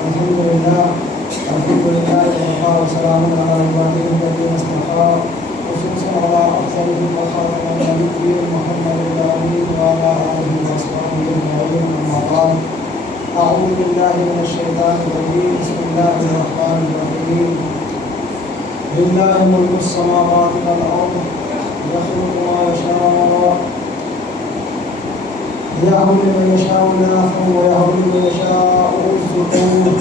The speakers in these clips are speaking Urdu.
لله وكفى وسلام على عباده الذين اصطفى خصوصا على أفضلهم وخاتم النبيين محمد الأمين وعلى آله وأصحابه أجمعين أما بعد أعوذ بالله من الشيطان الرجيم بسم الله الرحمن الرحيم لله ملك السماوات والأرض يخلق ما يشاء يهب لمن يشاء إناثا ويهب لمن يشاء الذكور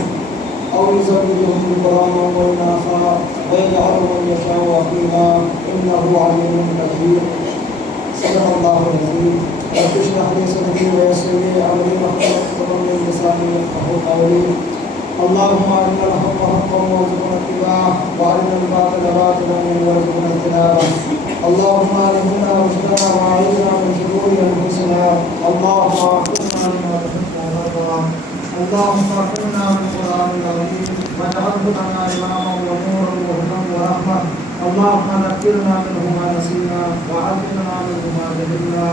أو يزوجهم ذكرانا وإناثا ويجعل من يشاء عقيما إنه عليم قدير صدق الله العظيم رب اشرح لي صدري ويسر لي أمري واحلل عقدة من لساني يفقهوا قولي اللهم أرنا الحق حقا وارزقنا اتباعه وأرنا الباطل باطلا وارزقنا اجتنابه اللهم علمنا رشدنا وأعذنا من شرور أنفسنا اللهم أعطنا مما تحب وترضى اللهم اغفرنا بالقرآن العظيم واجعله لنا إماما ونورا وهدى ورحمة اللهم ذكرنا منه ما نسينا وعلمنا منه ما جهلنا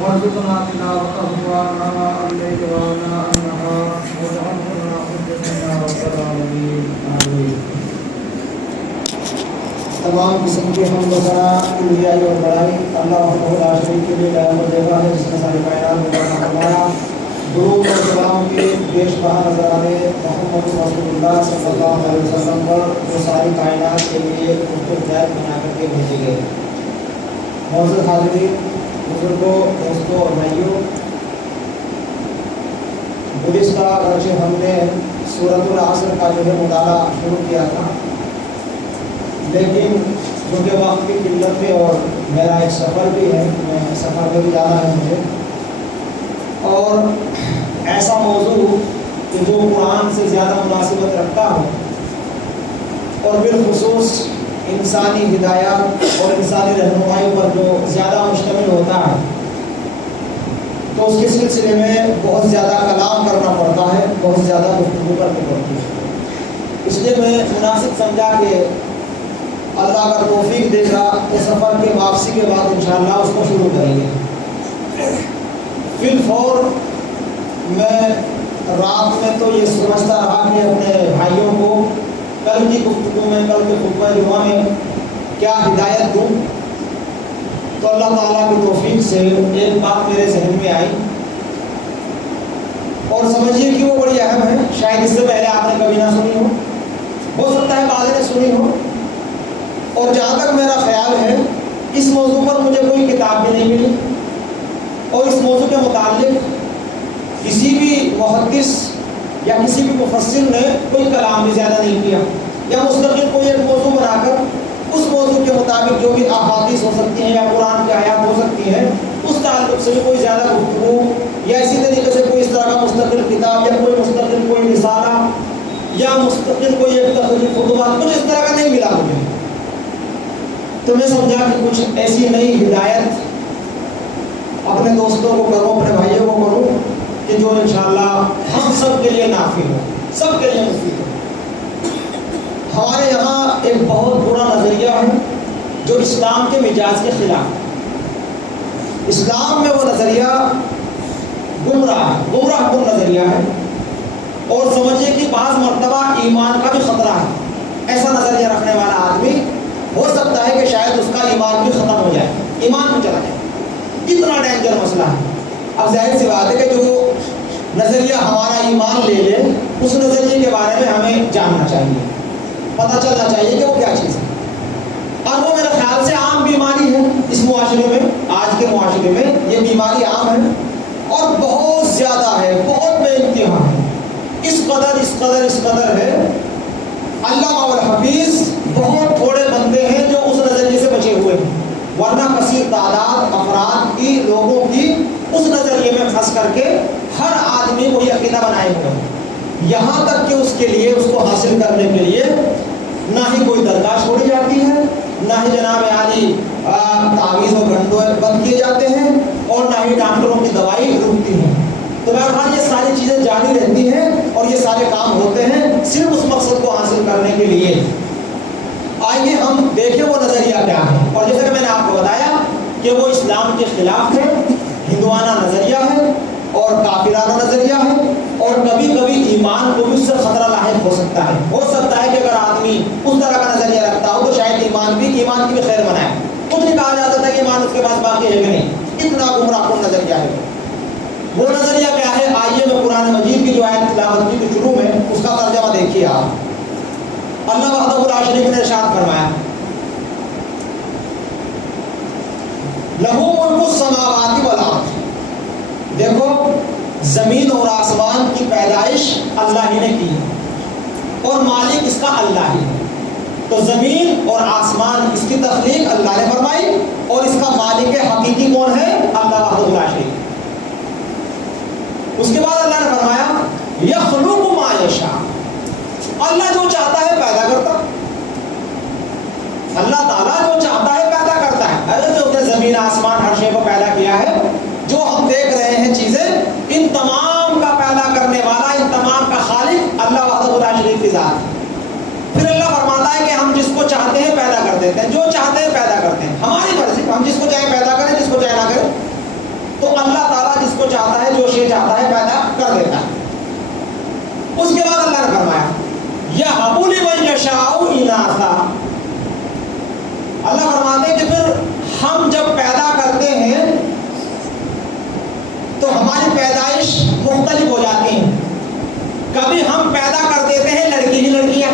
وارزقنا تلاوته آناء الليل وآناء النهار واجعله لنا حجة يا رب العالمين آمين. تمام قسم کی حمد و ثنا کبریائی اور بڑائی اللہ وحدہ لا شریک کے لیے قائم و دیوا ہے جس نے ساری کائنات میں بنا فرمایا. درود اور سلام کے پیش بہا نظر آنے محمد رسول اللہ صلی اللہ علیہ وسلم پر جو ساری کائنات کے لیے ہدایت بنا کر کے بھیجے گئے. معزز حاضرین، بزرگوں، دوستوں اور بھائیوں، گزشتہ اگرچہ ہم نے سورۃ العصر کا جو ہے مطالعہ شروع کیا تھا، لیکن کیونکہ وقت کی قلت میں اور میرا ایک سفر بھی ہے، میں سفر پہ بھی جانا ہے مجھے، اور ایسا موضوع کہ جو قرآن سے زیادہ مناسبت رکھتا ہو اور بالخصوص انسانی ہدایات اور انسانی رہنمائی پر جو زیادہ مشتمل ہوتا ہے، تو اس کے سلسلے میں بہت زیادہ کلام کرنا پڑتا ہے، بہت زیادہ گفتگو کرنی پڑتی ہے. اس لیے میں مناسب سمجھا کہ اللہ کا توفیق دے گا کہ سفر کے واپسی کے بعد انشاءاللہ اس کو شروع کریں گے. فی الفور میں رات میں تو یہ سمجھتا رہا کہ اپنے بھائیوں کو کل کی گفتگو میں، کل کے خطبہ جمعہ میں کیا ہدایت دوں، تو اللہ تعالیٰ کی توفیق سے ایک بات میرے ذہن میں آئی اور سمجھیے کہ وہ بڑی اہم ہے. شاید اس سے پہلے آپ نے کبھی نہ سنی ہو سکتا ہے بعض نے سنی ہو، اور جہاں تک میرا خیال ہے اس موضوع پر مجھے کوئی کتاب بھی نہیں ملی، اور اس موضوع کے متعلق کسی بھی محدث یا کسی بھی مفسر نے کوئی کلام بھی زیادہ نہیں کیا، یا مستقل کوئی ایک موضوع بنا کر اس موضوع کے مطابق جو بھی احادیث ہو سکتی ہیں یا قرآن کی آیات ہو سکتی ہیں اس تعلق سے بھی کوئی زیادہ گفتگو یا اسی طریقے سے کوئی اس طرح کا مستقل کتاب یا کوئی مستقل کوئی رسالہ یا مستقل کوئی ایک تخلیقی خطبات کچھ اس طرح کا نہیں ملا مجھے. تو میں سمجھا کہ کچھ ایسی نئی ہدایت اپنے دوستوں کو کروں، اپنے بھائیوں کو کروں کہ جو انشاءاللہ ہم سب کے لیے نافع ہو، سب کے لیے مفید ہو. ہمارے یہاں ایک بہت برا نظریہ ہے جو اسلام کے مزاج کے خلاف ہے. اسلام میں وہ نظریہ گمراہ کن نظریہ ہے، اور سمجھیے کہ بعض مرتبہ ایمان کا بھی خطرہ ہے. ایسا نظریہ رکھنے والا آدمی ہو سکتا ہے کہ شاید اس کا ایمان بھی ختم ہو جائے، ایمان بھی چلا جائے. اتنا ڈینجر مسئلہ ہے. اب ظاہر سی بات ہے کہ جو نظریہ ہمارا ایمان لے لے اس نظریے کے بارے میں ہمیں جاننا چاہیے، پتہ چلنا چاہیے کہ وہ کیا چیز ہے. اور وہ میرے خیال سے عام بیماری ہے اس معاشرے میں، آج کے معاشرے میں یہ بیماری عام ہے اور بہت زیادہ ہے، بہت بے انتہا ہے. اس قدر ہے. علامہ والحفیظ بہت تھوڑے بندے ہیں جو اس نظریے سے بچے ہوئے ہیں، ورنہ کثیر تعداد افراد کی لوگوں کی اس نظریے میں پھنس کر کے ہر آدمی کو یہ عقیدہ بنائے ہوئے ہیں، یہاں تک کہ اس کے لیے، اس کو حاصل کرنے کے لیے نہ ہی کوئی درگاہ چھوڑی جاتی ہے، نہ ہی جناب عالی تعویذ و گھنٹوں بند کیے جاتے ہیں، اور نہ ہی ڈاکٹروں کی دوائی رکتی ہے. تو بہرحال یہ ساری چیزیں جاری رہتی ہیں اور یہ سارے کام ہوتے ہیں صرف اس مقصد کو حاصل کرنے کے لیے. آئیے ہم دیکھیں وہ نظریہ کیا ہے. اور جیسا کہ میں نے آپ کو بتایا کہ وہ اسلام کے خلاف ہے، ہندوانہ نظریہ ہے اور کافرانہ نظریہ ہے، اور کبھی کبھی ایمان کو بھی اس سے خطرہ ہو سکتا ہے کہ اگر آدمی اس طرح کا نظریہ رکھتا ہو تو شاید ایمان کی بھی خیر بنائے. کچھ نہیں کہا جا سکتا کہ ایمان اس کے پاس باقی ہے کہ نہیں. اتنا گمراہ کن نظریہ ہے. وہ نظریہ کیا ہے؟ آئیے میں قرآن مجید کی جو آیت تلاوت کی شروع میں اس کا ترجمہ دیکھیے آپ. اللہ وحدہ لا شریک نے ارشاد فرمایا لہو ملک السماوات والارض. دیکھو زمین اور آسمان کی پیدائش اللہ ہی نے کی اور مالک اس کا اللہ ہی ہے. تو زمین اور آسمان اس کی تخلیق اللہ نے فرمائی اور اس کا مالک حقیقی کون ہے؟ اللہ وحدہ لا شریک. اس کے بعد اللہ نے فرمایا یخلق ما یشاء. اللہ جو چاہتا ہے پیدا کرتا. اللہ تعالیٰ جو چاہتا ہے پیدا کرتا ہے. ارے جو کہ زمین آسمان ہر شے کو پیدا کیا ہے, جو ہم دیکھ رہے ہیں چیزیں, ان تمام کا پیدا کرنے والا, ان تمام کا خالق اللہ وحدہ لا شریک کی ذات ہے. پھر اللہ فرماتا ہے کہ ہم جس کو چاہتے ہیں پیدا کر دیتے ہیں, جو چاہتے ہیں پیدا کرتے ہیں. ہماری مرضی, ہم جس کو چاہے پیدا کریں, جس کو چاہے نہ کریں. تو اللہ تعالیٰ جس کو چاہتا ہے, جو شے چاہتا ہے پیدا کر دیتا ہے. اس کے بعد اللہ نے فرمایا یَهَبُ لِمَن یَشَاءُ إِنَاثًا. اللہ فرماتے ہیں کہ پھر ہم جب پیدا کرتے ہیں تو ہماری پیدائش مختلف ہو جاتی ہیں. کبھی ہم پیدا کر دیتے ہیں لڑکی ہی لڑکیاں,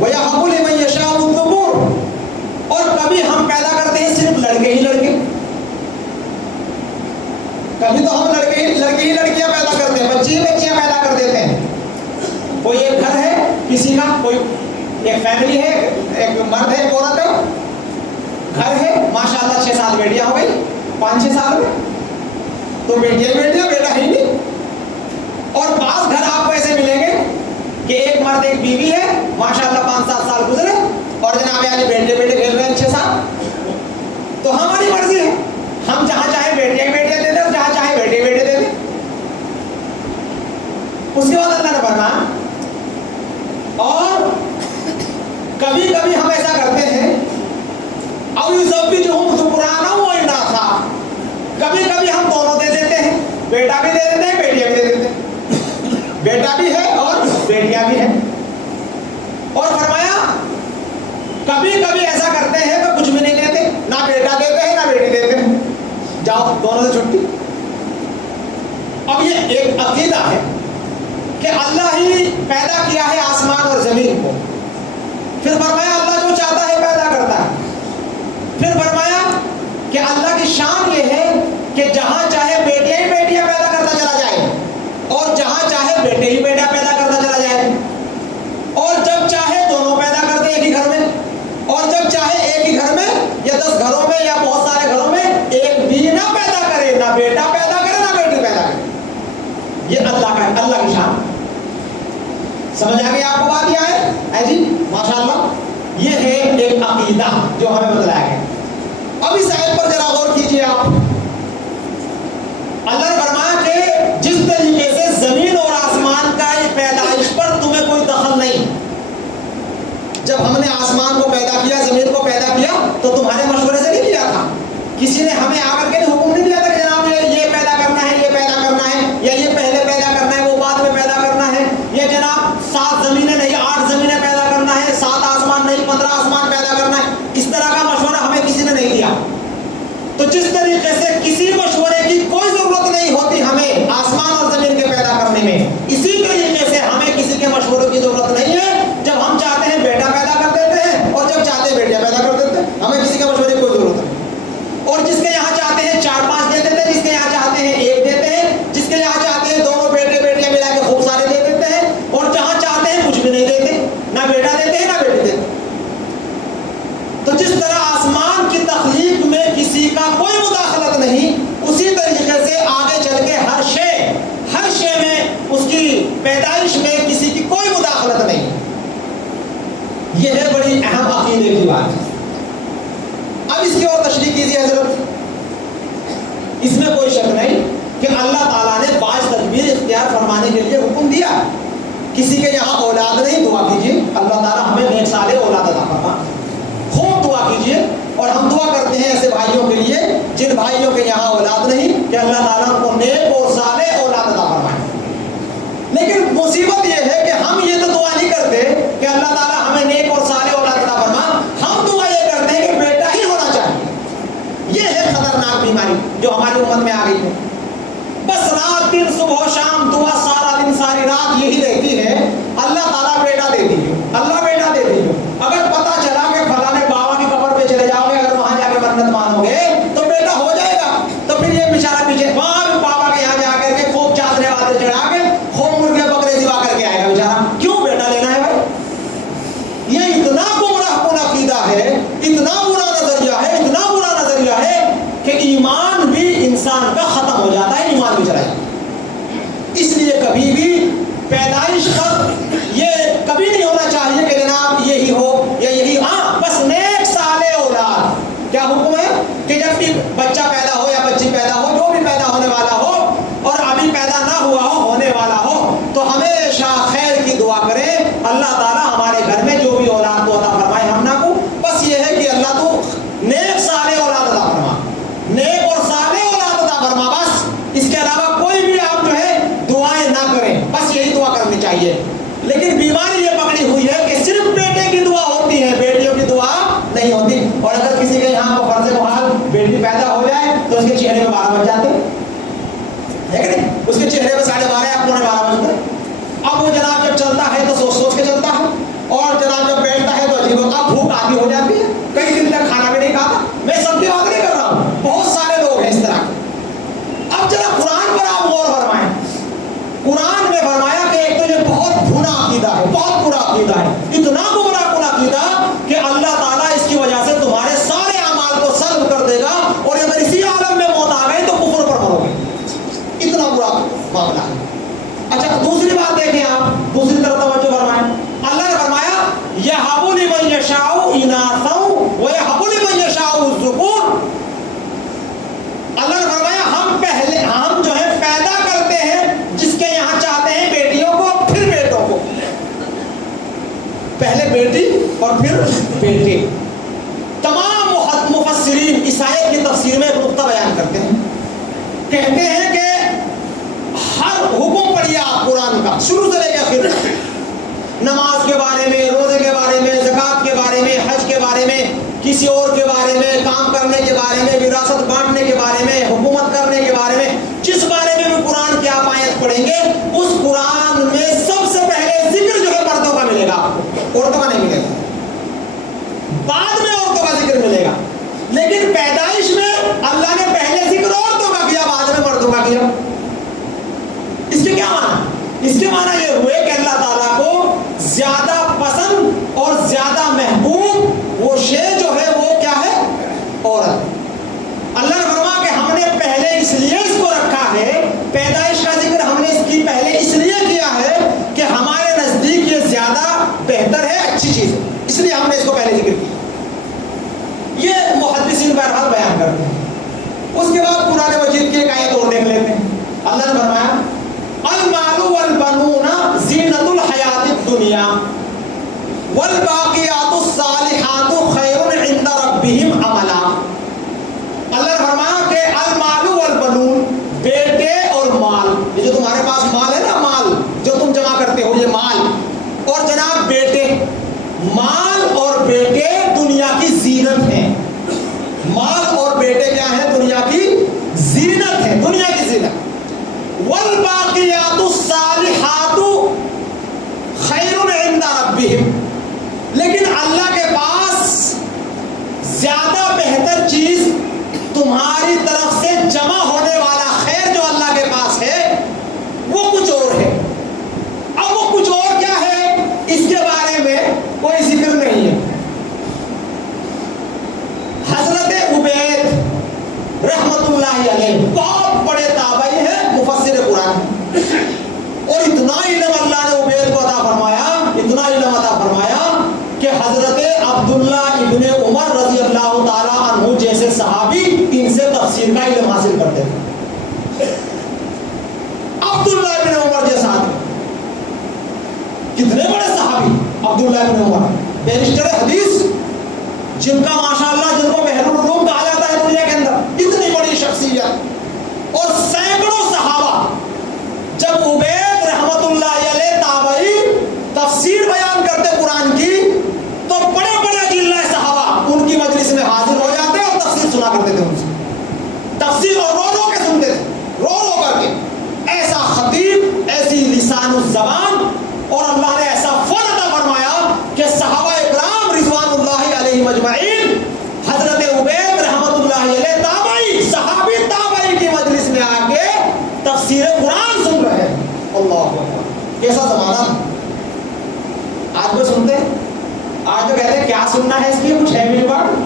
وَيَهَبُ لِمَن يَشَاءُ الذُّكُورَ. اور کبھی ہم پیدا کرتے ہیں صرف لڑکے ہی لڑکے. کبھی تو ہم لڑکے ہی لڑکیاں پیدا کرتے ہیں, بچیاں پیدا کر دیتے ہیں. کوئی ایک گھر ہے کسی کا, کوئی ایک فیملی ہے, ایک مرد ہے, ایک عورت ہے, گھر ہے, ماشاءاللہ 6 سال بیٹیاں ہو گئی, 5-6 سال میں تو بیٹیاں بیٹا ہی نہیں. اور بعض گھر آپ کو ایسے ملیں گے کہ ایک مرد ایک بیوی ہے, ماشاءاللہ 5-7 سال گزرے اور جناب یعنی بیٹے کھیل رہے ہیں 6 سال. تو ہماری مرضی ہے, ہم جہاں چاہے بیٹیاں دے دیں اور جہاں چاہے بیٹے دے دیں. اس کے بعد اللہ نے فرمایا اور کبھی ہم ایسا کرتے ہیں او یزوجہم ذکرانا و اناثا. کبھی ہم دونوں دے دیتے ہیں, بیٹا بھی دے دیتے ہیں, بیٹیاں بھی دے دیتے ہیں. بیٹا بھی ہے اور بیٹیاں بھی ہیں. اور فرمایا کبھی ایسا کرتے ہیں تو کچھ بھی نہیں دیتے, نہ بیٹا دیتے ہیں نہ بیٹی دیتے ہیں, جاؤ دونوں سے چھٹی. اب یہ ایک عقیدہ ہے کہ اللہ ہی پیدا کیا ہے آسمان اور زمین کو. پھر فرمایا اللہ جو چاہتا ہے پیدا کرتا ہے. پھر فرمایا کہ اللہ کی شان یہ ہے کہ جہاں چاہے بیٹیاں پیدا کرتا چلا جائے اور جہاں چاہے بیٹے ہی بیٹا پیدا کرتا چلا جائے. اور جب چاہے دونوں پیدا کرتے ایک ہی گھر میں, اور جب چاہے ایک ہی گھر میں یا 10 گھروں میں یا بہت سارے گھروں میں ایک بھی نہ پیدا کرے, نہ بیٹا پیدا کرے نہ بیٹی پیدا کرے. یہ اللہ کی شان. سمجھ آ گئی آپ کو بات یہ ہے جی ماشاءاللہ. یہ ہے ایک عقیدہ جو ہمیں بتلایا گیا. اب اس آیت پر ذرا غور کیجیے آپ. اللہ نے فرمایا کہ جس طریقے سے زمین اور آسمان کا پیدائش پر تمہیں کوئی دخل نہیں. جب ہم نے آسمان کو پیدا کیا, زمین کو پیدا کیا تو تمہارے مشورے سے نہیں کیا تھا. کسی نے ہمیں آ کر کے حکم نہیں دیا تھا کہ جناب یہ پیدا کرنا ہے, یہ پیدا کرنا ہے, یا یہ پہلے پیدا کرنا ہے, وہ بعد میں پیدا کرنا ہے, یا جناب 7 زمینیں نہیں 8 زمینیں پیدا کرنا ہے, 7 آسمان نہیں 15 آسمان پیدا کرنا ہے. اس طرح کا مشورہ ہمیں کسی نے نہیں دیا. تو جس طریقے سے کسی مشورے کی کوئی ضرورت نہیں ہوتی ہمیں آسمان اور زمین کے پیدا کرنے میں, اسی طریقے سے ہمیں کسی کے مشورے کی ضرورت نہیں ہے. جب ہم چاہتے ہیں بیٹا پیدا کر دیتے ہیں اور جب چاہتے ہیں بیٹیاں پیدا کر دیتے ہیں. ہمیں کسی کے مشورے کی کوئی ضرورت نہیں. اور جس کے یہاں چاہتے ہیں 4-5 دے دیتے ہیں, جس کے یہاں چاہتے ہیں 1 دیتے ہیں, جس کے یہاں چاہتے ہیں دونوں بیٹیاں ملا کے خوب سارے دے دیتے ہیں, اور جہاں چاہتے ہیں کچھ بھی نہیں دیتے, نہ بیٹا دیتے ہیں نہ بیٹی دیتے. تو جس طرح آسمان کی تخلیق میں کسی کا کوئی مداخلت نہیں, اسی طریقے سے آگے چل کے ہر شے میں اس کی پیدائش میں کسی کی کوئی مداخلت نہیں. یہ ہے بڑی اہم عقیدے کی بات. اب اس کی اور تشریح کیجیے حضرت. اس میں کوئی شک نہیں کہ اللہ تعالیٰ نے بعض تدبیر اختیار فرمانے کے لیے حکم دیا. کسی کے یہاں اولاد نہیں, دعا کیجیے اللہ تعالیٰ ہمیں نیک صالح اولاد عطا فرما. خوب دعا کیجیے. اور ہم دعا کرتے ہیں ایسے بھائیوں کے لیے جن بھائیوں کے یہاں اولاد نہیں, کہ اللہ تعالیٰ کو نیک اور صالح اولاد عطا فرمائے. اللہ تعالیٰ ہمیں نیک اور صالح اولاد عطا فرما. ہم دعا یہ کرتے ہیں کہ بیٹا ہی ہونا چاہیے. یہ ہے خطرناک بیماری جو ہماری امت میں آ گئی ہے. بس رات دن صبح شام دعا سارا دن ساری رات یہی رہتی ہے, اللہ تعالیٰ بیٹا دے دیجیے, اللہ بیٹا دے دیجیے. اگر پتا چلا کہ فلاں بابا کی قبر پہ چلے جاؤ گے, اگر وہاں جا کے منت مانو گے تو بیٹا ہو جائے گا, تو پھر یہ بیچارہ پیچھے وہاں بھی بابا کے یہاں جا کر کے خوب چادریں وادریں چڑھا کے خوب مرغے بکرے ذبح کر کے آئے گا بیچارہ. کیوں بیٹا لینا ہے بھائی؟ یہ اتنا گمراہ کن عقیدہ ہے, اتنا برا نظریہ ہے, اتنا برا نظریہ ہے کہ ایمان بھی انسان کا ختم ہو جاتا ہے, ایمان بھی چلا جاتا ہے. اس لیے کبھی بھی پیدائش پر یہ کبھی نہیں ہونا چاہیے کہ جناب یہی ہو یا یہی. ہاں بس نیک صالح اولاد. کیا حکم ہے کہ جب بھی بچہ پیدا ہو یا بچی پیدا ہو, جو بھی پیدا ہونے والا ہو اور ابھی پیدا نہ ہوا ہو, ہونے والا ہو, تو ہمیشہ خیر کی دعا کریں. اللہ تعالیٰ ہمارے گھر میں جو بھی اولاد کو عطا فرمائے ہم نہ کو. بس یہ ہے کہ اللہ تو نیک صالح اولاد عطا فرما, نیک اور صالح اولاد عطا فرما. بس اس کے علاوہ کوئی بھی آپ جو ہے دعائیں نہ کریں, بس یہی دعا کرنی چاہیے. لیکن بیماری یہ پکڑی ہوئی ہے کہ صرف بیٹے کی دعا ہوتی ہے, بیٹیوں کی دعا نہیں ہوتی. اور اگر کسی کے یہاں کو فرض محال بیٹی پیدا ہو جائے تو اس کے چہرے میں 12 بج جاتے ہیں کہ نہیں, اس کے چہرے میں 12:30 یا 11:45 بجتے ہیں. اب وہ جناب جب چلتا ہے تو سوچ سوچ کے چلتا ہے, اور جناب جب بیٹھتا ہے تو عجیب ہوتا ہے, بھوک آدھی ہو جاتی ہے, کئی دن تک کھانا بھی نہیں کھاتا. میں سب کی بات نہیں کر رہا ہوں, بہت سارے لوگ ہیں اس طرح کے. اب ذرا قرآن پر آپ غور فرمائیں. قرآن میں فرمایا کہ ایک تو یہ بہت برا عقیدہ ہے, بہت برا عقیدہ ہے, اتنا گمراہ کن عقیدہ کہ اللہ تعالیٰ اس کی وجہ سے تمہارے سارے اعمال کو سلب کر دے گا, اور اگر اسی عالم میں موت آ گئی تو کفر پر مرو گے. اتنا برا معاملہ ہے. اچھا دوسری بات دیکھیں آپ, دوسری طرف توجہ فرمائیں. اللہ نے فرمایا یَهَبُ لِمَن يَشَاءُ إِنَاثًا وَيَهَبُ لِمَن يَشَاءُ الذُّكُورَ. اللہ نے فرمایا ہم جو ہے پیدا کرتے ہیں جس کے یہاں چاہتے ہیں بیٹیوں کو, پھر بیٹوں کو. پہلے بیٹی اور پھر بیٹے. تمام مفسرین اس آیت کی تفسیر میں ایک نقطہ بیان کرتے ہیں, کہتے ہیں کہ ہر حکم پڑھیے آپ قرآن کا شروع سے لے کے آخر تک, نماز کے بارے میں, روزے کے بارے میں, زکوٰۃ کے بارے میں, حج کے بارے میں, کسی اور کے بارے میں, کام کرنے کے بارے میں, وراثت بانٹنے کے بارے میں, حکومت کرنے کے بارے میں, جس بارے میں بھی قرآن کی آپ آیت پڑھیں گے, اس قرآن میں سب سے پہلے ذکر جو ہے مردوں کا ملے گا, عورتوں کا نہیں ملے گا. بعد میں عورتوں کا ذکر ملے گا, لیکن پیدائش میں اللہ نے پہلے ذکر عورتوں کا کیا, بعد میں مردوں کا کیا. اس کے کیا معنی؟ اس کے معنی یہ ہوئے کہ اللہ تعالیٰ کو زیادہ پسند اور زیادہ محبوب وہ شے جو ہے وہ کیا ہے, عورت. اللہ نے فرمایا کہ ہم نے پہلے اس لیے اس کو رکھا ہے, پیدائش کا ذکر ہم نے اس کی پہلے اس لیے کیا ہے کہ ہمارے نزدیک یہ زیادہ بہتر ہے, اچھی چیز ہے, اس لیے ہم نے اس کو پہلے ذکر کیا. یہ محدثین بہرحال بیان کرتے ہیں. اس کے بعد قرآن مجید کی ایک آیت اور دیکھ لیتے ہیں. اللہ نے فرمایا المال والبنون زینۃ الحیات الدنیا والباقیات الصالحات خیر عند ربہم عملا. اللہ نے فرمایا کہ المال والبنون, بیٹے اور مال, یہ جو تمہارے پاس مال ہے نا, مال جو تم جمع کرتے ہو, یہ مال, اور جناب بیٹے, مال اور بیٹے دنیا کی زینت ہیں. مال اور بیٹے کیا ہیں؟ دنیا کی زینت ہے, دنیا کی زینت. والباقیات الصالحات خیر عند ربہم, لیکن اللہ کے پاس زیادہ بہتر چیز تمہاری طرف سے جمع ہونے والا خیر جو اللہ کے پاس ہے وہ کچھ اور ہے. اب وہ کچھ اور کیا ہے اس کے بارے میں کوئی ذکر نہیں ہے. حضرت عبید رحمت اللہ علیہ بہت بڑے تابعی ہیں, مفسر قرآن, اور اتنا علم اللہ نے عبید کو عطا فرمایا, اتنا علم عطا فرمایا کہ حضرت عبداللہ ابن عمر رضی اللہ تعالیٰ عنہ جیسے صحابی ان سے تفسیر کا علم حاصل کرتے تھے. عبداللہ ابن عمر جیسا آدمی, کتنے بڑے صحابی عبداللہ ابن عمر, بیرسٹر حدیث, جن کا ماشاءاللہ جن کو بحر العلوم کہا جاتا ہے دنیا کے اندر, اتنی بڑی شخصیت, اور سینکڑوں صحابہ. جب عبید رحمت اللہ علیہ تابعی تفسیر بیان کرتے قرآن تفسیر قرآن سن رہے ہیں. اللہ اکبر. کیسا زمانہ. آج وہ سنتے ہیں, آج تو کہتے ہیں کیا سننا ہے اس کی, کچھ ہے میری بات,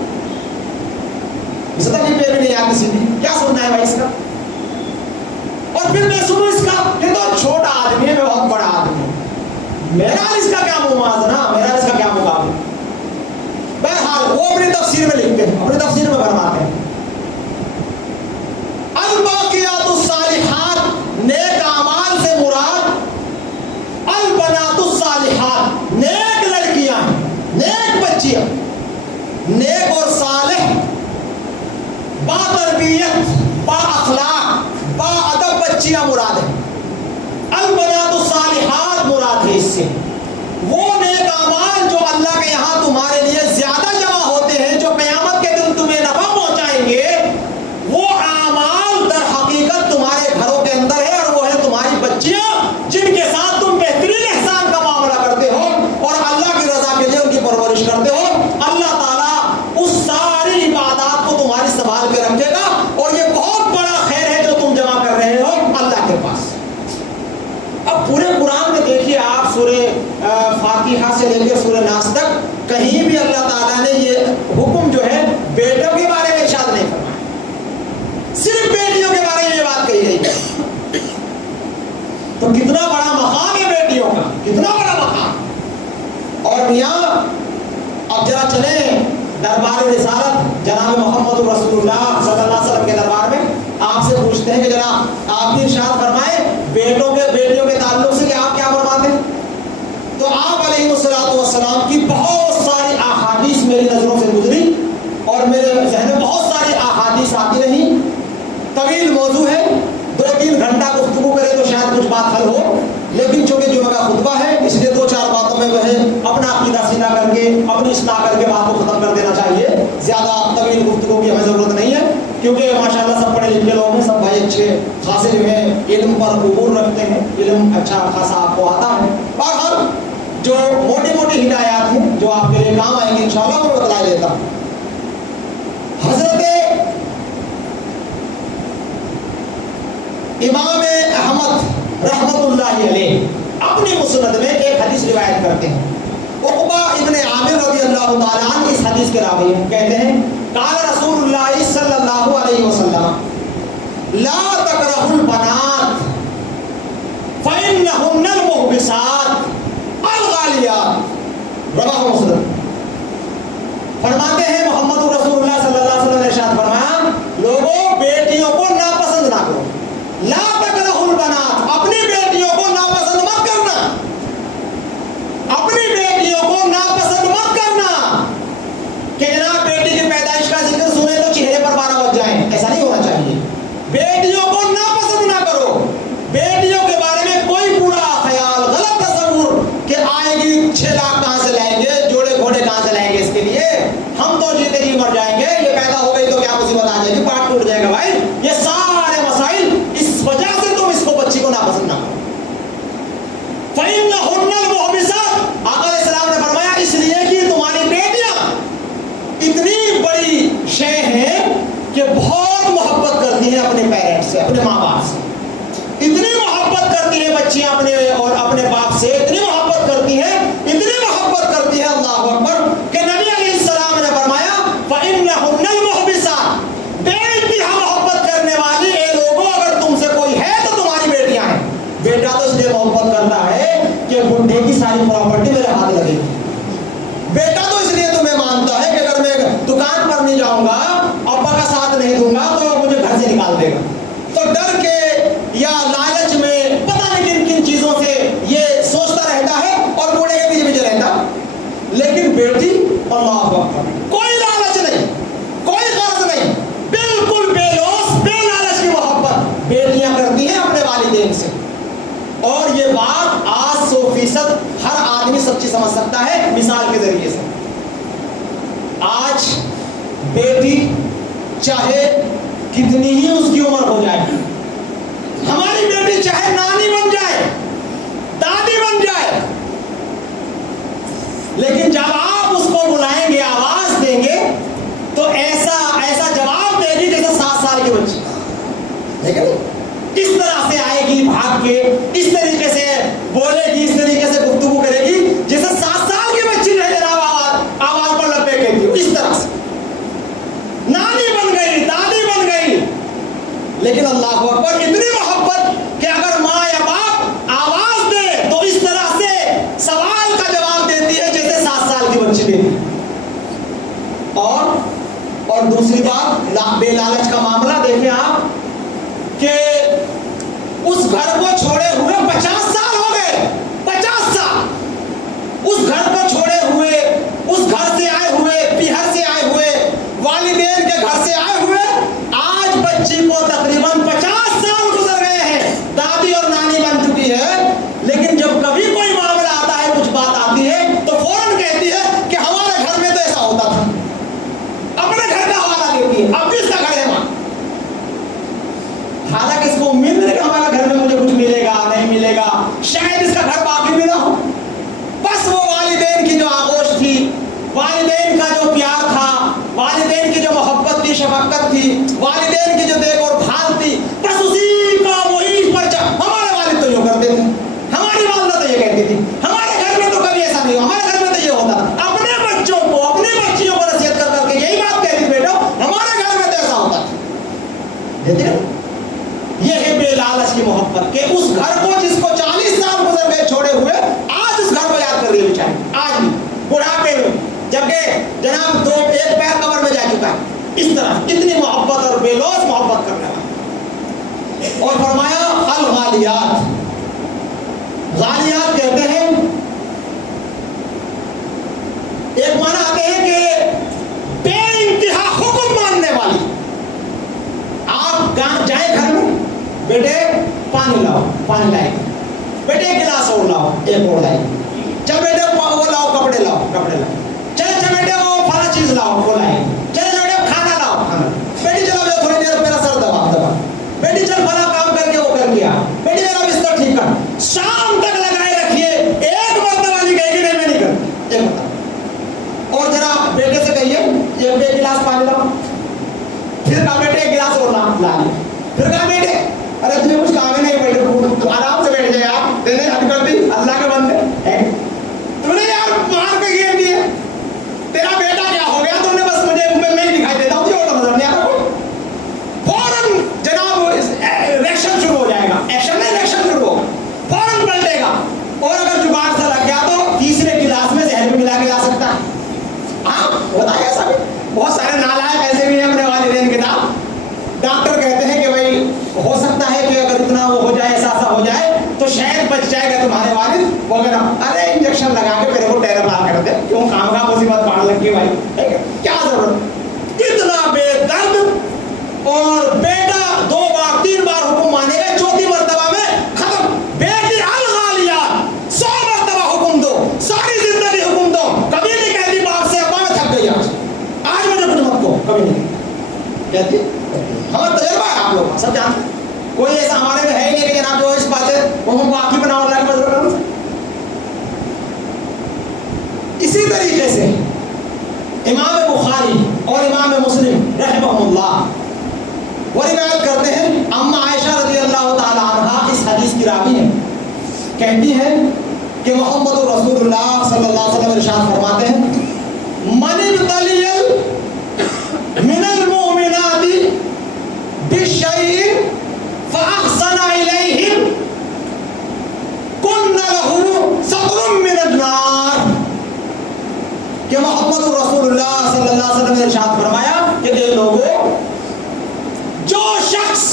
اسے تک بھی نہیں یاد کسی بھی کیا سننا ہے بھائی اس کا. اور پھر میں سنوں اس کا, یہ تو چھوٹا آدمی ہے, میں بہت بڑا آدمی ہوں, میرا اس کا کیا موازنہ, میرا اس کا کیا مقابلہ. بہرحال وہ اپنی تفسیر میں لکھتے ہیں, اپنی تفسیر میں فرماتے ہیں الباقیات الصالحات, نیک اعمال سے مراد البنات الصالحات, نیک لڑکیاں, نیک بچیاں, نیک اور صالح, با تربیت, با اخلاق, با ادب بچیاں مراد ہے. البنات الصالحات مراد ہے اس سے وہ نیک اعمال جو اللہ کے یہاں تمہارے لیے زیادہ جمع ہوتے ہیں, جو قیامت کے دن تمہیں نفع پہنچائیں گے, وہ اعمال در حقیقت تمہارے گھروں کے اندر ہے, اور وہ ہے تمہاری بچیاں جن کے ساتھ تم بہترین احسان کا معاملہ کرتے ہو اور اللہ کی رضا کے لیے ان کی پرورش کرتے ہو. اللہ تعالیٰ اس ساری عبادات کو تمہاری سنبھال کے رکھے گا, اور یہ بہت بڑا خیر ہے جو تم جمع کر رہے ہو اللہ کے پاس. اب پورے قرآن میں دیکھیے آپ, سورہ فاتحہ سے لے کے سورہ ناس تک کہیں بھی اللہ تعالیٰ نے یہ حکم جو ہے بیٹوں کے بارے میں ارشاد نہیں فرمایا, صرف بیٹیوں کے بارے میں یہ بات کہی گئی. تو کتنا بڑا مقام ہے بیٹیوں کا, کتنا بڑا مقام. اور میاں اب ذرا چلیں دربار رسالت جناب محمد رسول اللہ صلی اللہ علیہ وسلم کے دربار میں, آپ سے پوچھتے ہیں کہ جناب آپ بھی ارشاد فرمائے بیٹیوں کے تعلق سے کہ آپ کیا فرماتے ہیں. تو آپ علیہ السلام کی بہت ساری احادیث میری نظروں سے گزری, اور میرے ذہن میں بہت ساری احادیث آتی رہی. طویل موضوع ہے, 2-3 گھنٹہ گفتگو کرے تو شاید کچھ بات حل ہو, لیکن چونکہ جمعہ کا خطبہ ہے اس لیے 2-4 باتوں میں وہ ہے اپنا عقیدہ سیدھا کر کے اپنی اصلاح کر کے بات کو ختم کر دینا چاہیے. زیادہ طویل گفتگو کی ہمیں ضرورت نہیں ہے, کیونکہ ماشاءاللہ سب پڑھے لکھے لوگ ہیں, سب بھائی اچھے خاصے جو ہیں علم پر عبور رکھتے ہیں, علم اچھا خاصا آپ کو آتا ہے. بہرحال جو موٹی موٹی ہدایات ہیں جو آپ کے لیے کام آئیں گے انشاءاللہ وہ بتلا دیتا ہوں. حضرت امام احمد رحمت اللہ علیہ اپنی مسند میں ایک حدیث روایت کرتے ہیں. عقبہ ابن عامر رضی اللہ تعالیٰ عنہ اس حدیث کے راوی ہیں, کہتے ہیں قال رسول اللہ صلی اللہ علیہ وسلم لا تکرہوا البنات فإنہن المحبسات الغالیات رواه مسلم. فرماتے ہیں محمد رسول اللہ صلی اللہ علیہ وسلم نے ارشاد فرمایا لوگوں بیٹیوں کو ناپسند نہ کرو. لا تکرہوا البنات, اپنی بیٹیوں کو ناپسند مت کرنا, اپنی بیٹیوں کو ناپسند مت کرنا. کہ جناب بیٹی کی پیدائش کا ذکر سنے تو چہرے پر 12 بج جائیں, ایسا نہیں ہونا چاہیے. بیٹیوں کو ناپسند نہ کرو, بیٹیوں کے بارے میں کوئی برا خیال, غلط تصور کہ آئے گی 6 لاکھ کہاں سے لائیں گے, جوڑے گھوڑے کہاں سے لائیں گے اس کے لیے, ہم تو جیتے جی مر جائیں گے, یہ پیدا ہو گئی تو کیا مصیبت آ جائے گی, پاٹ ٹوٹ جائے گا. بھائی یہ سارے مسائل اس وجہ سے تم اس کو بچی کو ناپسند نہ کرو. فإنہن المحبسات, آقا علیہ السلام نے فرمایا اس لیے کہ تمہاری بیٹیاں اتنی بڑی شے ہیں کہ بہت محبت کرتی ہیں اپنے پیرنٹس سے, اپنے ماں باپ سے. اتنی محبت کرتی ہیں بچیاں اپنے اور اپنے باپ سے, اتنی محبت کرتی ہیں, اتنی محبت کرتی ہیں, اللہ اکبر, کہ نبی علیہ السلام نے فرمایا فإنہن المحبسات, بے انتہا محبت کرنے والی اے لوگوں اگر تم سے کوئی ہے تو تمہاری بیٹیاں ہیں. بیٹا تو اس لیے محبت کرتا ہے کہ بڈھے کی ساری پراپرٹی میرے ہاتھ لگے گی. بیٹا تو اس لیے تمہیں مانتا ہے کہ اگر میں دکان پر نہیں جاؤں گا, ابا کا ساتھ نہیں دوں گا تو مجھے گھر سے نکال دے گا. تو ڈر کے یا لالچ میں پتہ نہیں کن کن چیزوں سے یہ سوچتا رہتا ہے اور بوڑھے کے پیچھے رہتا. لیکن بیٹی اللہ اکبر, کوئی لالچ نہیں, کوئی غرض نہیں, بالکل بے لوث بے لالچ کی محبت بیٹیاں کرتی ہیں اپنے والدین سے. اور یہ بات آج 100% ہر آدمی سچی سمجھ سکتا ہے مثال کے ذریعے سے. آج بیٹی چاہے کتنی ہی اس کی عمر ہو جائے, ہماری بیٹی چاہے نانی بن جائے, دادی بن جائے, لیکن جب آپ اس کو بلائیں گے, آواز دیں گے تو ایسا جواب دے گی جیسے 7 سال کی بچی. اس طرح سے آئے جھانک کے اس طریقے سے بولے گی, اس طریقے سے گفتگو کرے گی جیسے 7 سال کی بچی جو ہے جناب آواز پر لبے کہتی ہو, اس طرح سے نانی بن گئی, دادی بن گئی. لیکن اللہ اکبر, اتنی محبت کہ اگر ماں یا باپ آواز دے تو اس طرح سے سوال کا جواب دیتی ہے جیسے 7 سال کی بچی دیتی. اور دوسری بات, بے لالچ کا معاملہ دیکھیں آپ کہ اس گھر کو چھوڑے ہوئے 50 سال ہو گئے, 50 سال اس گھر کو چھوڑے ہوئے, اس گھر سے آئے ہوئے, پیہر سے آئے ہوئے, والدین کے گھر سے آئے ہوئے, آج بچی کو تقریباً 50 سال گزر گئے ہیں, دادی اور نانی بن چکی ہے. لیکن جب کبھی کوئی معاملہ آتا ہے, کچھ بات آتی ہے تو فوراً کہتی ہے کہ ہمارے گھر میں تو ایسا ہوتا تھا. اپنے گھر کا حوالہ دیتی ہے, اب بھی اس کا گھر ہے وہاں, حالانکہ اس کو امید نہیں کہ ہمارے گھر میں مجھے کچھ ملے گا, نہیں ملے گا, شاید اس کا گھر باقی بھی نہ ہو. بس وہ والدین کی جو آغوش تھی, والدین کا جو پیار تھا, والدین کی جو محبت تھی, شفقت تھی, والدین کی جو دیکھ اور بھال تھی, بس اسی کا وہی پرچہ. ہمارے والد تو یوں کرتے تھے, ہماری والدہ تو یہ کہتی تھی, ہمارے گھر میں تو کبھی ایسا نہیں ہوا, ہمارے گھر میں تو یہ ہوتا. اپنے بچوں کو, اپنی بچیوں کو نصیحت کر کر کے یہی بات کہتی تھی, بیٹا ہمارے گھر میں تو ایسا ہوتا تھا. یہ ہے بے لالچ کی محبت کہ اس گھر کو جس کو 40 سال گزر گئے چھوڑے ہوئے, آج اس گھر کو یاد کر رہی ہے بیچاری, آج بھی بڑھاپے میں, جبکہ جناب ایک پیر قبر میں جا چکا ہے. اس طرح اتنی محبت اور بے لوث محبت کرنے والا. اور فرمایا الغالیات, غالیات کہتے ہیں, ایک معنی آتے ہیں کہ بے انتہا حکم ماننے والی. آپ جائیں گھر میں, بیٹے پانی لاؤ, پانی لائے, بیٹے گلاس اور لاؤ, ایک اور لائے, چل بیٹے وہ لاؤ, کپڑے لاؤ, کپڑے لاؤ, چل بیٹے وہ فلاں چیز لاؤ, وہ لائے, چل بیٹے کھانا لاؤ, کھانا, بیٹی چلو تھوڑی دیر میرا سر دبا, بیٹی چل فلاں کام کر کے وہ کر کے آ, بیٹی میرا بستر ٹھیک کر, شام تک لگائے رکھیے, ایک مرتبہ نہیں کہے گی نہیں میں نہیں کرتی, ایک مرتبہ. اور ذرا بیٹے سے کہیے ایک گلاس پانی لاؤ, پھر کہا بیٹے ایک گلاس اور لا لی, پھر کہا بیٹے ارے تمہیں کچھ کام ہی نہیں, بیٹے تو آرام سے بیٹھ جائے آپ, تینے حد کر دی, اللہ کے بندے تم نے یار مار کے گیر دیے, تیرا بیٹا کیا ہو گیا, تم نے بس مجھے میں ہی دکھائی دیتا ہوں, مجھے اور نظر نہیں آ رہا. فوراً جناب ریئیکشن شروع ہو جائے گا, ایکشن نہیں ریئیکشن شروع ہوگا, فوراً پلٹے گا. اور اگر جگاڑ سے لگ گیا تو تیسرے گلاس میں زہر بھی ملا کے لا سکتا ہے. ہاں ہوتا ہے ایسا بھی, بہت سارے نالائق ایسے بھی ہیں اپنے والدین کے ساتھ. ڈاکٹر کہتے ہیں کہ بھائی ہو سکتا ہے کہ اگر اتنا وہ ہو جائے, ایسا ہو جائے تو شاید بچ جائے گا تمہارے والد, وہ کہنا ارے انجیکشن لگا کے میرے کو ٹیرپا کر دے, کیوں کام کا مصیبت پڑ لگ گئی بھائی, کیا ضرورت. اتنا بے درد, اور بیٹا 2 بار 3 بار حکم مانے گا, 4تھی مرتبہ میں ختم. بیٹی الغالیات 100 مرتبہ حکم دو, ساری زندگی حکم دو, کبھی نہیں کہتی باپ سے ابا میں تھک گئی, آج مجھے کچھ مت دو, کبھی نہیں کہتی. ہمارا تجربہ ہے, آپ لوگ سب جانتے ہیں, کوئی ایسا ہمارے میں ہے ہی نہیں کہ جناب جو اس بات ہے وہ ہم باقی بناؤ, اللہ کے مذہب کرنا. اسی طریقے سے امام بخاری اور امام مسلم رحمہ اللہ وہ روایت کرتے ہیں, اما عائشہ رضی اللہ تعالی عنہا اس حدیث کی راوی ہیں, کہتی ہیں کہ محمد رسول اللہ صلی اللہ علیہ وسلم ارشاد فرماتے ہیں, من ابتلیل من المؤمنات بشیء فاحسن الیہم کن لہ ستر من النار. کہ محمد رسول اللہ صلی اللہ علیہ وسلم نے ارشاد فرمایا کہ اے لوگوں, جو شخص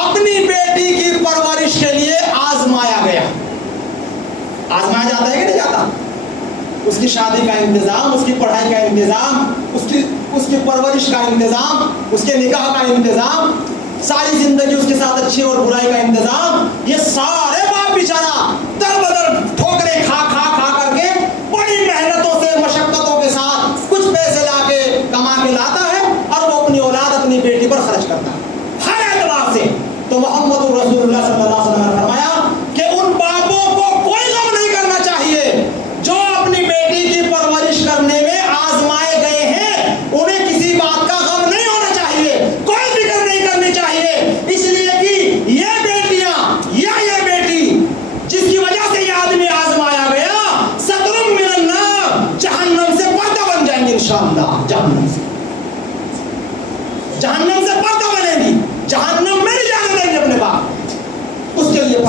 اپنی بیٹی کی پرورش کے لیے آزمایا گیا, آزمایا جاتا ہے کہ نہیں جاتا, اس کی شادی کا انتظام, اس کی پڑھائی کا انتظام, اس کی پرورش کا انتظام, اس کے نکاح کا انتظام, ساری زندگی اس کے ساتھ اچھی اور برائی کا انتظام, یہ سارے باپ بیچارہ در بدر ٹھوکریں کھا کر کے بڑی محنتوں سے مشقتوں کے ساتھ کچھ پیسے لا کے کما کے لاتا ہے, اور وہ اپنی اولاد اپنی بیٹی پر خرچ کرتا ہے ہر اعتبار سے. تو محمد رسول اللہ صلی اللہ علیہ وسلم نے فرمایا کہ ان باپوں کو کوئی غم نہیں کرنا چاہیے جو اپنی بیٹی کی پرورش کرنے میں آزمائے گئے ہیں, انہیں کسی بات کا غم نہیں ہونا چاہیے, کوئی فکر نہیں کرنی چاہیے, اس لیے کہ یہ بیٹیاں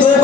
2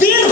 3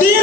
3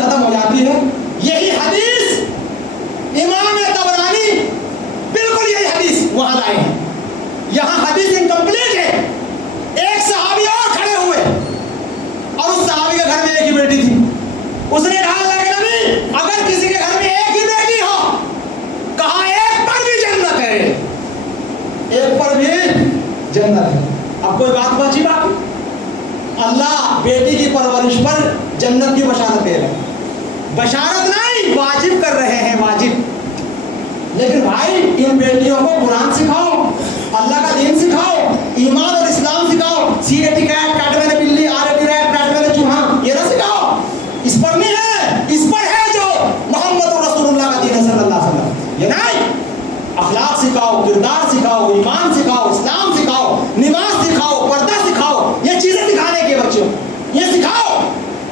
ختم ہو جاتی ہے. یہی حدیث امام طبرانی بالکل یہی حدیث وہاں لائے ہیں. یہاں حدیث انکمپلیٹ ہے. ایک صحابی اور کھڑے ہوئے اور اس صحابی کے گھر میں ایک ہی بیٹی تھی. اس نے کہا اللہ کے نبی اگر کسی کے گھر میں ایک ہی بیٹی ہو, کہا ایک پر بھی جنت ہے, ایک پر بھی جنت ہے. اب کوئی بات بچی باقی؟ اللہ بیٹی کی پرورش پر جنت کی بشارت دے رہے ہیں. بشارت نہیں, واجب کر رہے ہیں, واجب. لیکن بھائی ان بیٹیوں کو قرآن سکھاؤ, اللہ کا دین سکھاؤ, ایمان اور اسلام سکھاؤ. سی اے ٹی کیٹ کاٹ میں نے بلی, آر اے ٹی ریٹ کاٹ میں نے چوہا, یہ نہ سکھاؤ. اس پر نہیں ہے, اس پر ہے جو محمد رسول اللہ کا دین ہے صلی اللہ علیہ وسلم. یہ نہیں, اخلاق سکھاؤ, کردار سکھاؤ, ایمان سکھاؤ, اسلام سکھاؤ, نماز سکھاؤ, پردہ سکھاؤ. یہ چیزیں سکھانے کے بچوں یہ سکھاؤ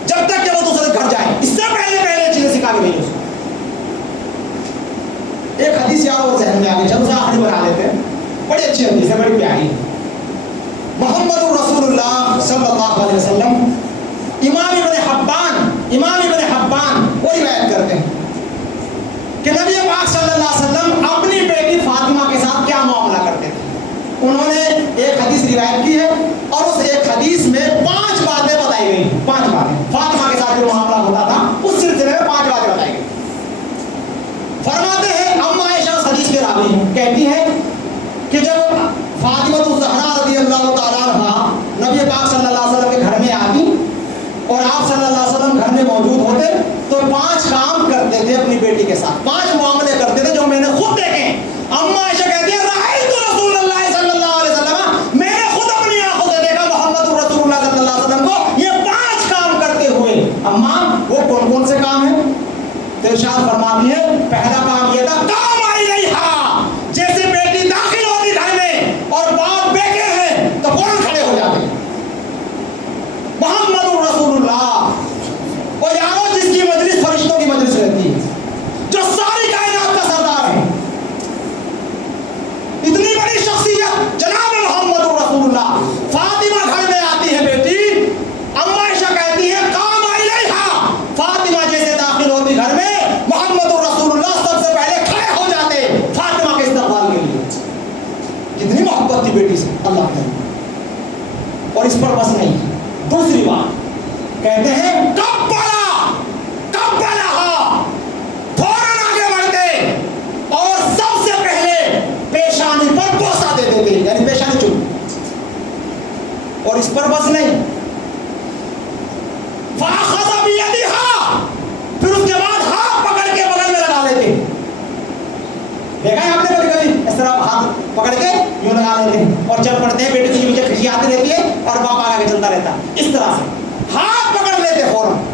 جب تک کہ وہ دوسرے گھر جائیں. اس سے پہلے یہ چیزیں سکھا کے نہیں. ایک حدیث یار اور ذہن میں آ گئی, چلو اسے آخری بنا لیتے ہیں. بڑی اچھی حدیث ہے, بڑی پیاری ہے. محمد رسول اللہ صلی اللہ علیہ وسلم امام ابن حبان وہ روایت کرتے ہیں کہ نبی پاک صلی اللہ علیہ وسلم اپنی بیٹی فاطمہ کے ساتھ کیا معاملہ کرتے تھے. انہوں نے ایک حدیث روایت کی ہے اور اس ایک حدیث میں 5 باتیں بتائی گئی. 5 باتیں فاطمہ کے ساتھ جو معاملہ ہوتا تھا اس سلسلے میں 5 باتیں بتائی گئی. فرماتے ہیں ام عائشہ اس حدیث کے راوی ہیں, کہتی ہیں کہ جب فاطمہ الزہرا رضی اللہ تعالیٰ عنہا نبی پاک صلی اللہ علیہ وسلم کے گھر میں آتی اور آپ صلی اللہ علیہ وسلم گھر میں موجود ہوتے تو 5 کام کرتے تھے اپنی بیٹی کے ساتھ, 5 معاملے کرتے تھے جو میں نے خود دیکھے. ام عائشہ کہتی ہے رأیت رسول اللہ صلی اللہ علیہ وسلم, میں نے خود اپنی آنکھوں سے دیکھا محمد رسول اللہ صلی اللہ علیہ وسلم کو یہ 5 کام کرتے ہوئے. اماں وہ کون کون سے کام ہیں؟ تو ارشاد فرماتی ہے پہلا کام یہ تھا کام علیہا, جیسے بیٹی داخل ہوتی گھر میں اور باپ بیٹھے ہیں تو فوراً کھڑے ہو جاتے ہیں. محمد رسول اللہ وہ یارو جس کی مجلس فرشتوں کی مجلس رہتی ہے, جو ساری کائنات کا سردار ہے, اتنی بڑی شخصیت جناب محمد رسول اللہ. فاطمہ گھر میں آتی ہے بیٹی, ام عائشہ کہتی ہے کام علیہا, فاطمہ جیسے داخل ہوتی گھر میں محمد رسول اللہ سب سے پہلے کھڑے ہو جاتے فاطمہ کے استقبال کے لیے. کتنی محبت تھی بیٹی سے اللہ کے. اور اس پر بس نہیں, دوسری بات کہتے ہیں کب بڑا فوراً آگے بڑھتے اور سب سے پہلے پیشانی پر بوسہ دے دیتے, یعنی پیشانی چوم. اور اس پر بس نہیں, فاخذ بیدہا, پھر اس کے بعد ہاتھ پکڑ کے بغل میں لگا لیتے. دیکھا ہے آپ نے کبھی کبھی اس طرح ہاتھ پکڑ کے یوں لگا لیتے ہیں اور چل پڑتے ہیں, بیٹی کی نیچے کھچی آتی رہتی ہے اور باپ آگے چلتا رہتا ہے. اس طرح سے ہاتھ پکڑ لیتے فوراً.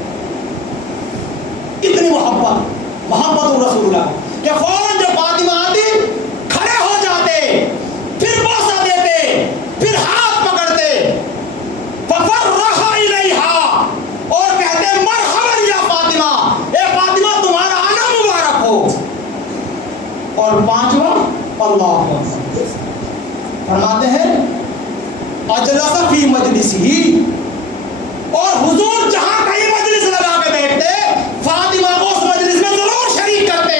اتنی محبت رسول اللہ کہ فوراً جب فاطمہ آتی کھڑے ہو جاتے, پھر بوسہ دیتے, پھر ہاتھ پکڑتے, ففرح الیہا, اور کہتے مرحبا یا فاطمہ, اے فاطمہ تمہارا آنا مبارک ہو. اور 5واں اللہ فرماتے ہیں اجلس فی مجلسہ, اور حضور جہاں کہیں مجلس لگا کے بیٹھتے فاطمہ کو اس مجلس میں ضرور شریک کرتے.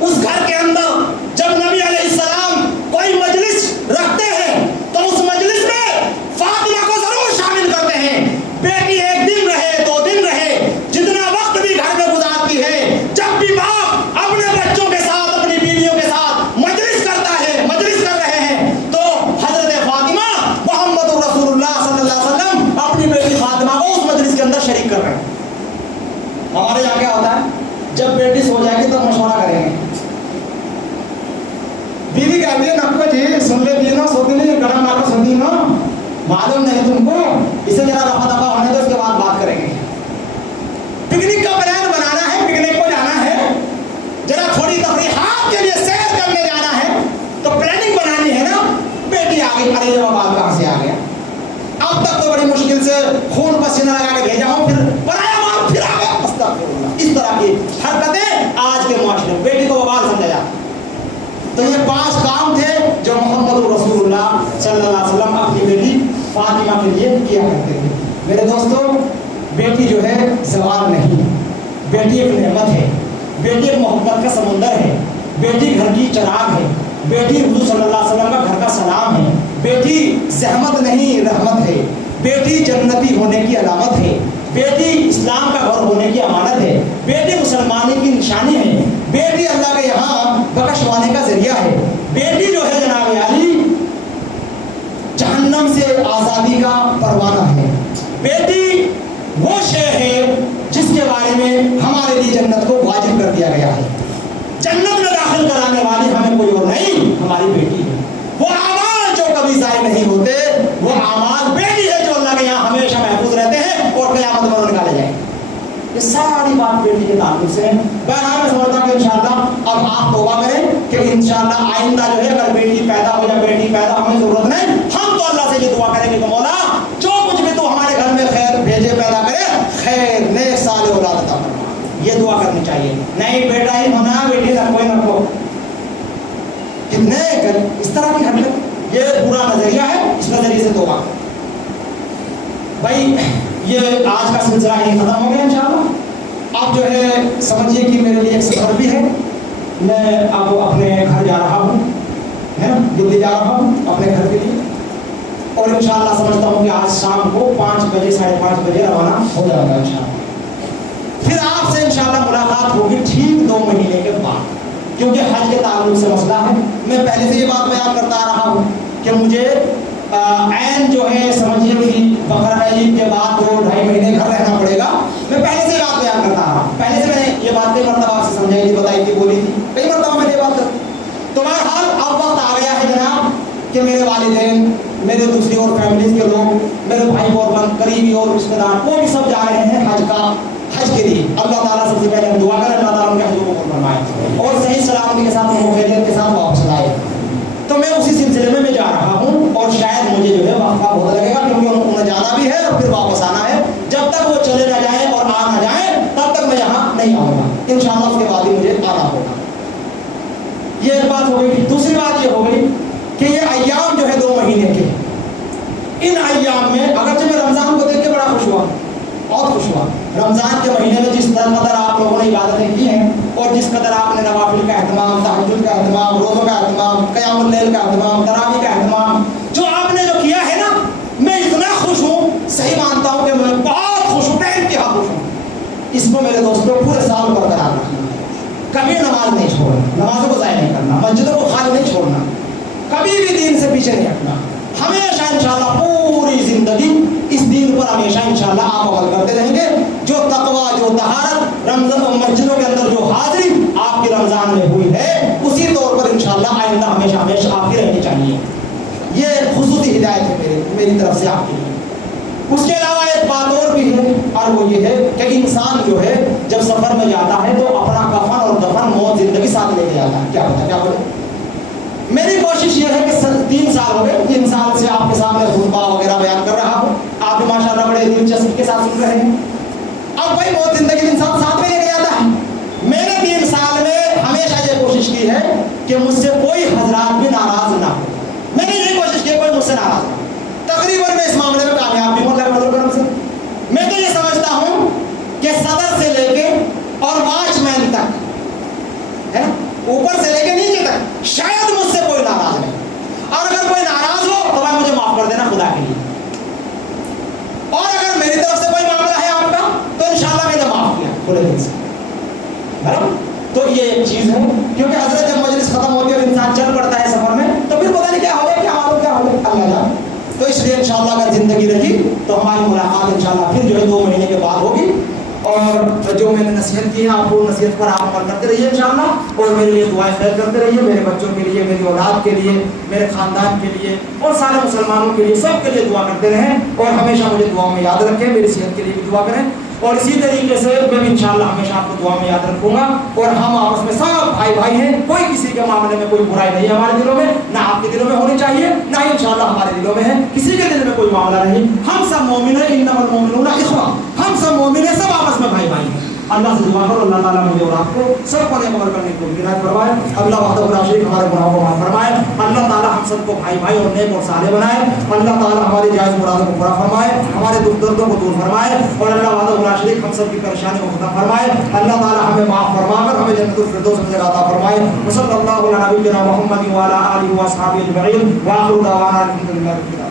اس گھر کے اندر جب نبی علیہ السلام کوئی مجلس رکھتے ہیں تو اس مجلس میں فاطمہ کو ضرور شامل کرتے ہیں. بیٹی 1 دن رہے, 2 دن رہے, جتنا وقت بھی گھر میں گزارتی ہے, جب بھی باپ اپنے بچوں کے ساتھ اپنی بیویوں کے ساتھ مجلس کر رہے ہیں تو حضرت فاطمہ محمد رسول اللہ صلی اللہ علیہ وسلم اپنی بیٹی فاطمہ کو اس مجلس کے اندر شریک کر رہے ہیں. ہمارے یہاں کیا ہوتا ہے, جب بیٹی سو جائے گی تو مشورہ کریں گے. بیوی کہتی ہے نکو جی سن لیتی ہے نا, سوتی نہیں, گڑا مار کر سنتی نا, معلوم نہیں تم کو, اسے ذرا رفع دفع ہونے دو, اس کے بعد بات کریں گے. پکنک کا پلان بنانا ہے, پکنک کو جانا ہے, ذرا تھوڑی تفریحات کے لیے سیر کرنے جانا ہے تو پلاننگ بنانی ہے نا. بیٹی آ گئی, ارے یہ بات کہاں سے آ گیا, اب تک تو بڑی مشکل سے خون پسینہ لگا کے بھیجا ہوں, پھر بنایا مار پھر آ گیا. استغفراللہ. اس طرح کی حرکتیں آج کے معاشرے میں بیٹی کو بوال سمجھا جاتا. تو یہ 5 کام تھے جو محمد رسول اللہ صلی اللہ علیہ وسلم اپنی بیٹی فاطمہ کے لیے کیا کرتے تھے. بیٹی ایک نعمت ہے، بیٹی ایک محبت کا سمندر ہے، بیٹی گھر کی چراغ ہے، بیٹی حضور صلی اللہ علیہ وسلم کا گھر کا سلام ہے، بیٹی زحمت نہیں رحمت ہے، بیٹی جنتی ہونے کی علامت ہے، بیٹی اسلام کا گھر ہونے کی امانت ہے، بیٹی مسلمانی کی نشانی ہے، بیٹی اللہ کے یہاں بخشوانے کا ذریعہ ہے، بیٹی جو ہے جناب عالی جہنم سے آزادی کا پروانہ ہے، بیٹی وہ شے ہے جس کے بارے میں ہمارے لیے جنت کو واجب کر دیا گیا ہے، جنت میں داخل کرانے والی ہمیں کوئی اور نہیں، ہماری بیٹی ہے، وہ اعمال جو کبھی ضائع نہیں ہوتے، وہ اعمال بیٹی ہے جو اللہ کے یہاں ہمیشہ محفوظ رہتے ہیں اور قیامت میں نکالے جائیں گے۔ یہ ساری بات بیٹی کے تعلق سے ہے۔ بہرحال میں سمجھتا ہوں کہ انشاءاللہ اب آپ توبہ کریں کہ انشاءاللہ آئندہ جو ہے اگر بیٹی پیدا ہو یا بیٹی پیدا ہمیں ضرورت نہیں، ہم تو اللہ سے یہ دعا کریں گے کہ مولا جو کچھ بھی تو ہمارے گھر میں خیر بھیجے پیدا کرے، خیر نیک صالح اولاد عطا فرما، یہ دعا کرنی چاہیے۔ نہیں بیٹا ہی ہونا، بیٹی نہ کوئی نہ ہو، کتنے اس طرح کی حرکت، یہ برا نظریہ ہے، اس نظریے سے توبہ بھائی۔ یہ آج کا سلسلہ یہ ختم ہو گیا انشاءاللہ۔ اب جو ہے سمجھیے کہ میرے لیے ایک سفر بھی ہے، میں اب اپنے گھر جا رہا ہوں، ہے نا، دلی جا رہا ہوں اپنے گھر کے لیے، اور انشاءاللہ سمجھتا ہوں کہ آج شام کو 5 بجے 5:30 بجے روانہ ہو جاؤں گا انشاءاللہ۔ پھر آپ سے انشاءاللہ ملاقات ہوگی ٹھیک 2 مہینے کے بعد، کیونکہ حج کے تعلق سے مسئلہ ہے۔ میں پہلے سے یہ بات بیان کرتا آ رہا ہوں کہ مجھے عین جو ہے سمجھیے کہ بقرہ عید کے بعد 2-2.5 مہینے گھر رہنا پڑے گا۔ میں پہلے سے یہ بات بیان کرتا آ رہا ہوں، پہلے سے میں نے یہ بات کئی مرتبہ آپ سے سمجھائی تھی، بتائی تھی، بولی تھی، کئی مرتبہ میں نے یہ بات کر۔ تو بہرحال اب وقت آ گیا ہے جناب کہ میرے والدین، میرے دوسری اور فیملیز کے لوگ، میرے بھائی اور قریبی اور رشتے دار، وہ بھی سب جا رہے ہیں حج کے لیے۔ اللہ تعالیٰ سب سے پہلے ہم دعا کریں اللہ تعالیٰ ان کے حج کو قبول فرمائے اور صحیح سلامتی کے ساتھ خیریت کے ساتھ واپس لائے۔ تو میں اسی سلسلے میں جا رہا ہوں، اور شاید مجھے جو ہے وقفہ بہت لگے گا، کیونکہ انہیں جانا بھی ہے اور پھر واپس آنا ہے۔ جب تک وہ چلے نہ جائیں اور آ نہ جائیں تب تک میں یہاں نہیں آؤں گا انشاءاللہ، اس کے بعد ہی مجھے آنا ہوگا۔ یہ ایک بات ہو گئی۔ دوسری بات یہ ہو گئی کہ یہ ایام جو ہے 2 مہینے کے، ان ایام میں اگرچہ میں رمضان کو دیکھ کے بڑا خوش ہوا، بہت خوش ہوا۔ رمضان کے مہینے میں جس قدر آپ لوگوں نے عبادتیں کی ہیں اور جس قدر آپ نے نوافل کا اہتمام، تہجد کا اہتمام، روزوں کا اہتمام، قیام اللیل کا اہتمام، تراویح کا اہتمام، جو آپ نے جو کیا ہے نا، میں اتنا خوش ہوں، صحیح مانتا ہوں کہ میں بہت خوش ہوں، انتہا خوش ہوں۔ اس کو میرے دوستوں پورے سال برقرار رکھنا، کبھی نماز نہیں چھوڑنا، نمازوں کو ضائع نہیں کرنا، مسجدوں کو خالی نہیں چھوڑنا، کبھی بھی دین سے پیچھے نہیں ہٹنا، ہمیشہ انشاءاللہ پوری زندگی اس دین پر ہمیشہ انشاءاللہ آپ عمل کرتے رہیں گے۔ جو تقویٰ، جو طہارت رمضان مسجدوں کے اندر جو حاضری آپ کی رمضان میں ہوئی ہے، اسی طور پر انشاءاللہ آئندہ ہمیشہ ہمیشہ آپ کی رہنی چاہیے۔ یہ خصوصی ہدایت ہے میری طرف سے آپ کے لیے۔ اس کے علاوہ ایک بات اور بھی ہے، اور وہ یہ ہے کہ انسان جو ہے جب سفر میں جاتا ہے تو اپنا کفن اور دفن موت زندگی ساتھ لے کے جاتا ہے۔ کیا بولے؟ میری کوشش یہ ہے کہ 3 سال ہو گئے، 3 سال سے آپ کے سامنے خطبہ وغیرہ بیان کر رہا ہوں، آپ بھی ماشاءاللہ بڑے دلچسپی کے ساتھ سن رہے ہیں۔ اب بھائی موت زندگی انسان ساتھ میں لے کے جاتا ہے۔ میں نے 3 سال میں ہمیشہ یہ کوشش کی ہے کہ مجھ سے کوئی حضرات بھی ناراض نہ ہو، میں نے یہ کوشش کی کوئی مجھ سے ناراض نہ ہو۔ تقریباً میں اس معاملے میں کامیاب بھی ہوں اللہ کے فضل و کرم سے۔ میں تو یہ سمجھتا ہوں کہ صدر سے لے کے اور واچ مین تک، ہے نا، اوپر سے لے کے نیچے تک شاید مجھ سے کوئی ناراض نہیں، اور اگر کوئی ناراض ہو تو بھائی مجھے معاف کر دینا خدا کے لیے، اور اگر میری طرف سے کوئی معاملہ ہے آپ کا تو انشاءاللہ میں نے معاف کیا کھلے دل سے، برابر۔ تو یہ ایک چیز ہے، کیونکہ حضرت جب مجلس ختم ہوتی ہے اور انسان چل پڑتا ہے سفر میں تو پھر پتہ نہیں کیا ہو جائے، کیا معلوم کیا ہو جائے، اللہ جانے۔ تو اس لیے انشاءاللہ اگر زندگی رہی تو ہماری ملاقات انشاءاللہ پھر جو ہے 2 مہینے کے بعد ہوگی، اور جو میں نے نصیحت کی ہے آپ کو نصیحت پر آپ عمل کرتے رہیے انشاءاللہ، اور میرے لیے دعائیں خیر کرتے رہیے، میرے بچوں کے لیے، میری اولاد کے لیے، میرے خاندان کے لیے اور سارے مسلمانوں کے لیے، سب کے لیے دعا کرتے رہیں، اور ہمیشہ مجھے دعا میں یاد رکھیں، میری صحت کے لیے بھی دعا کریں، اور اسی طریقے سے میں بھی انشاءاللہ ہمیشہ آپ کو دعا میں یاد رکھوں گا، اور ہم آپس میں سب بھائی بھائی ہیں، کوئی کسی کے معاملے میں کوئی برائی نہیں ہے ہمارے دلوں میں، نہ آپ کے دلوں میں ہونی چاہیے، نہ ہی انشاءاللہ ہمارے دلوں میں ہے، کسی کے دل میں کوئی معاملہ نہیں، ہم سب مومن ہیں، انما المؤمنون اخوہ، ہم سب مومن ہیں، سب آپس میں بھائی بھائی ہیں۔ اللہ سے دعا کرو اللہ تعالیٰ مجھے اور آپ کو سب کو نیک عمل کرنے کو ہدایت فرمائے. اللہ وحدہ لا شریک ہمارے گناہوں کو معاف فرمائے. اللہ تعالیٰ ہم سب کو بھائی بھائی اور نیک اور صالح بنائے. اللہ تعالیٰ ہماری جائز مرادوں کو پورا فرمائے, ہمارے دکھ دردوں کو دور فرمائے, اور اللہ وحدہ لا شریک ہم سب کی پریشانی کو ختم فرمائے. اللہ تعالیٰ ہمیں معاف فرما کر ہمیں جنت الفردوس میں جگہ عطا فرمائے. وصلی اللہ علی نبینا محمد وعلی آلہ واصحابہ اجمعین. وآخر دعوانا الحمد للہ.